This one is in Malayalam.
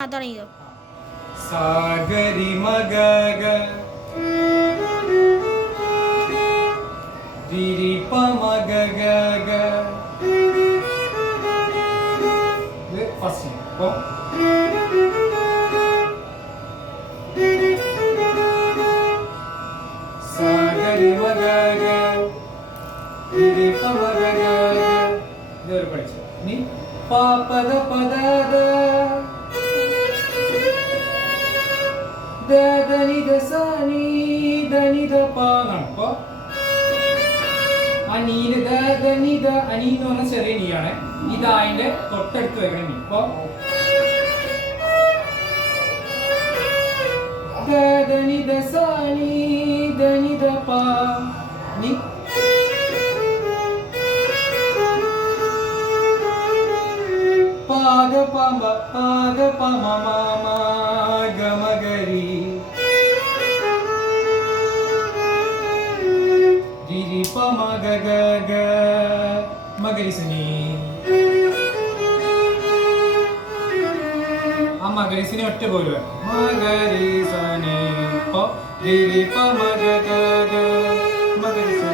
തുടങ്ങിയോ? സാഗരി മഗ രിരിപ മഗ ഇത് ഫസ്റ്റ് അപ്പോൾ സാഗരി മഗ രിരിപ മഗ ഇതൊരു പഠിച്ചു. ഇനി പാപദ പദദ ധനിധ സനി ധനിധ പാന്നാണ്. അപ്പൊ ആ നീന് ധനിധ അനി എന്ന് പറഞ്ഞ ചെറിയ നീയാണ്. ഇത് അതിന്റെ തൊട്ടടുത്ത് വെക്കണം നീ. ഇപ്പൊ ധനിധ സനി ധനിധ പാ നീ പാഗ പമ പാഗ പമ മമ ഗമഗരി രിരിപ മഗ ഗ മഗരി സനി. ആ മഗരി സനി ഒറ്റ പോലും മഗരി സനി. അപ്പൊ രിരിപ മഗ ഗ മഗരി സനി